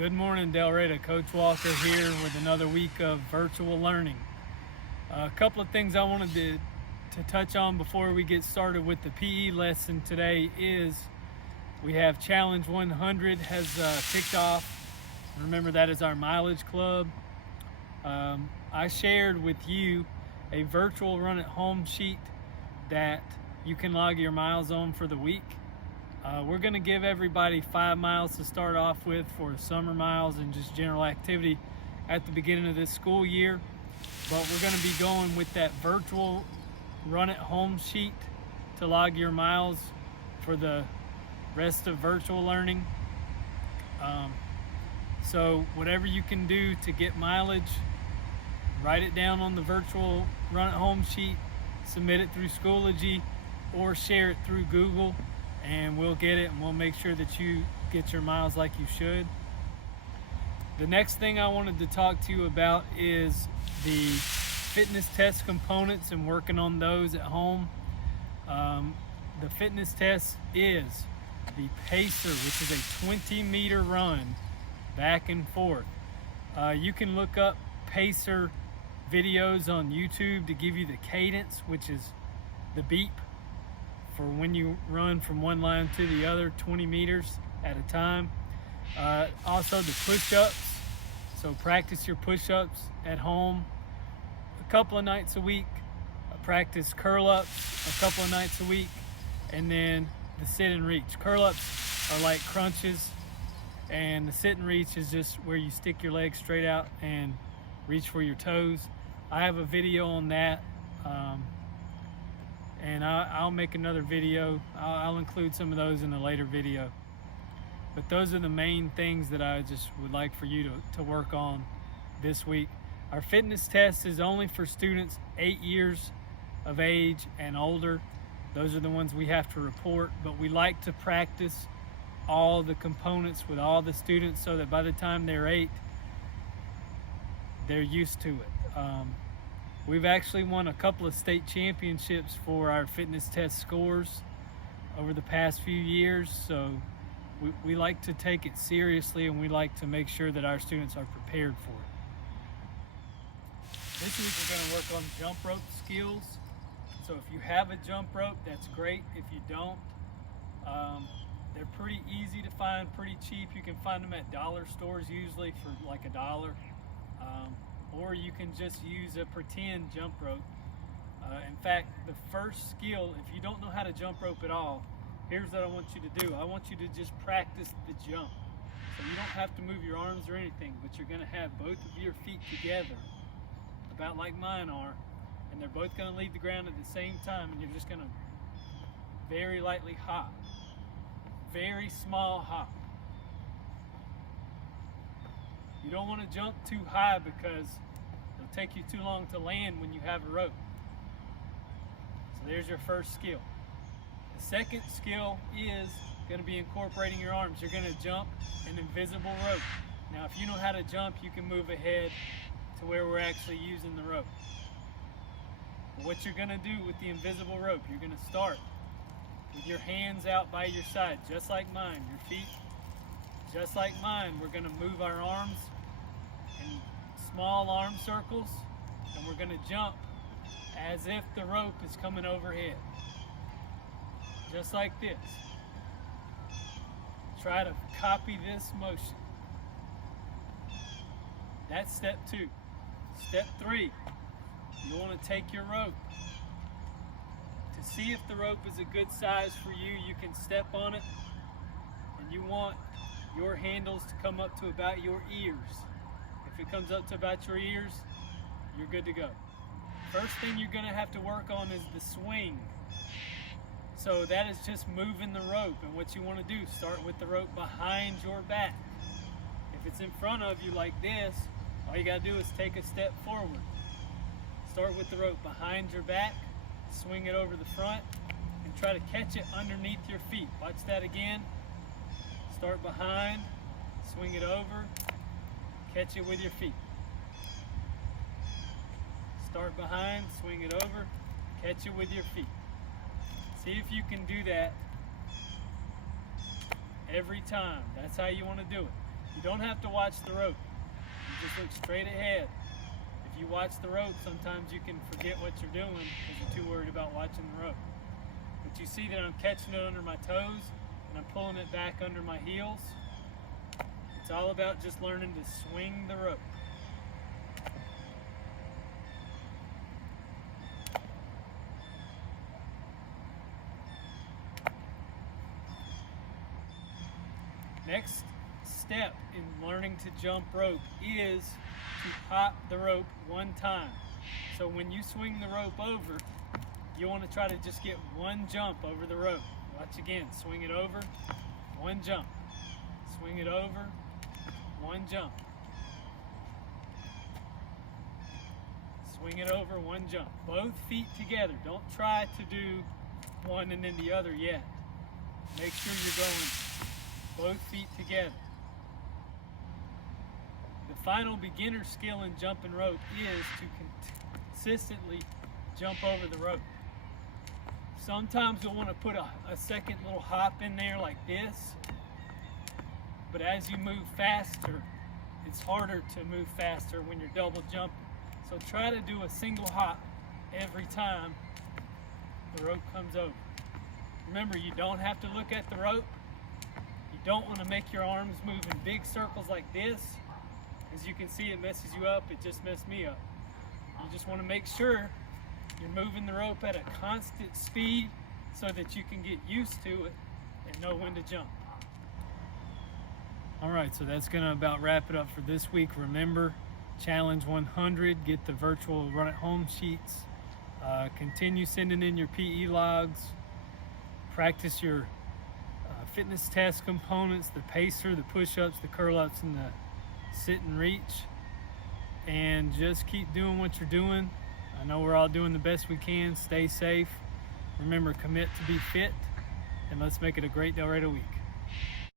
Good morning, Delrita. Coach Walker here with another week of virtual learning. A couple of things I wanted to touch on before we get started with the PE lesson today is we have Challenge 100 has kicked off. Remember, that is our mileage club. I shared with you a virtual run at home sheet that you can log your miles on for the week. We're going to give everybody 5 miles to start off with for summer miles and just general activity at the beginning of this school year. But we're going to be going with that virtual run at home sheet to log your miles for the rest of virtual learning. So whatever you can do to get mileage, write it down on the virtual run at home sheet, submit it through Schoology, or share it through Google, and we'll get it and we'll make sure that you get your miles like you should. The next thing I wanted to talk to you about is the fitness test components and working on those at home. The fitness test is the pacer, which is a 20-meter run back and forth. You can look up pacer videos on YouTube to give you the cadence, which is the beep for when you run from one line to the other, 20 meters at a time. Also the push-ups, so practice your push-ups at home a couple of nights a week. Practice curl-ups a couple of nights a week, and then the sit and reach. Curl-ups are like crunches, and the sit and reach is just where you stick your legs straight out and reach for your toes. I have a video on that, and I'll make another video. I'll include some of those in a later video. But those are the main things that I just would like for you to work on this week. Our fitness test is only for students 8 years of age and older. Those are the ones we have to report, but we like to practice all the components with all the students so that by the time they're 8, they're used to it. We've actually won a couple of state championships for our fitness test scores over the past few years, so we like to take it seriously, and we like to make sure that our students are prepared for it. This week we're going to work on jump rope skills. So if you have a jump rope, that's great. If you don't, they're pretty easy to find, pretty cheap. You can find them at dollar stores usually for like $1. Or you can just use a pretend jump rope. In fact, the first skill, if you don't know how to jump rope at all, here's what I want you to do. I want you to just practice the jump. So you don't have to move your arms or anything, but you're going to have both of your feet together, about like mine are, and they're both going to leave the ground at the same time, and you're just going to very lightly hop. Very small hop. You don't want to jump too high because it'll take you too long to land when you have a rope. So there's your first skill. The second skill is going to be incorporating your arms. You're going to jump an invisible rope. Now, if you know how to jump, you can move ahead to where we're actually using the rope. But what you're going to do with the invisible rope, you're going to start with your hands out by your side, just like mine, your feet. Just like mine, we're going to move our arms in small arm circles, and we're going to jump as if the rope is coming overhead. Just like this. Try to copy this motion. That's step 2. Step 3, you want to take your rope. To see if the rope is a good size for you, you can step on it, and you want your handles to come up to about your ears. If it comes up to about your ears, you're good to go. First thing you're going to have to work on is the swing. So that is just moving the rope, and what you want to do, start with the rope behind your back. If it's in front of you like this, all you got to do is take a step forward. Start with the rope behind your back, swing it over the front, and try to catch it underneath your feet. Watch that again. Start behind, swing it over, catch it with your feet. Start behind, swing it over, catch it with your feet. See if you can do that every time. That's how you want to do it. You don't have to watch the rope. You just look straight ahead. If you watch the rope, sometimes you can forget what you're doing because you're too worried about watching the rope. But you see that I'm catching it under my toes and I'm pulling it back under my heels. It's all about just learning to swing the rope. Next step in learning to jump rope is to hop the rope one time. So when you swing the rope over, you want to try to just get one jump over the rope. Watch again. Swing it over, one jump. Swing it over, one jump. Swing it over, one jump. Both feet together. Don't try to do one and then the other yet. Make sure you're going both feet together. The final beginner skill in jumping rope is to consistently jump over the rope. Sometimes you'll want to put a second little hop in there like this, but as you move faster, it's harder to move faster when you're double jumping. So try to do a single hop every time the rope comes over. Remember, you don't have to look at the rope. You don't want to make your arms move in big circles like this. As you can see, it messes you up. It just messed me up. You just want to make sure you're moving the rope at a constant speed so that you can get used to it and know when to jump. All right, so that's going to about wrap it up for this week. Remember, Challenge 100, get the virtual run at home sheets. Continue sending in your PE logs. Practice your fitness test components, the pacer, the push-ups, the curl-ups, and the sit and reach. And just keep doing what you're doing. I know we're all doing the best we can. Stay safe. Remember, commit to be fit. And let's make it a great Del Rado week.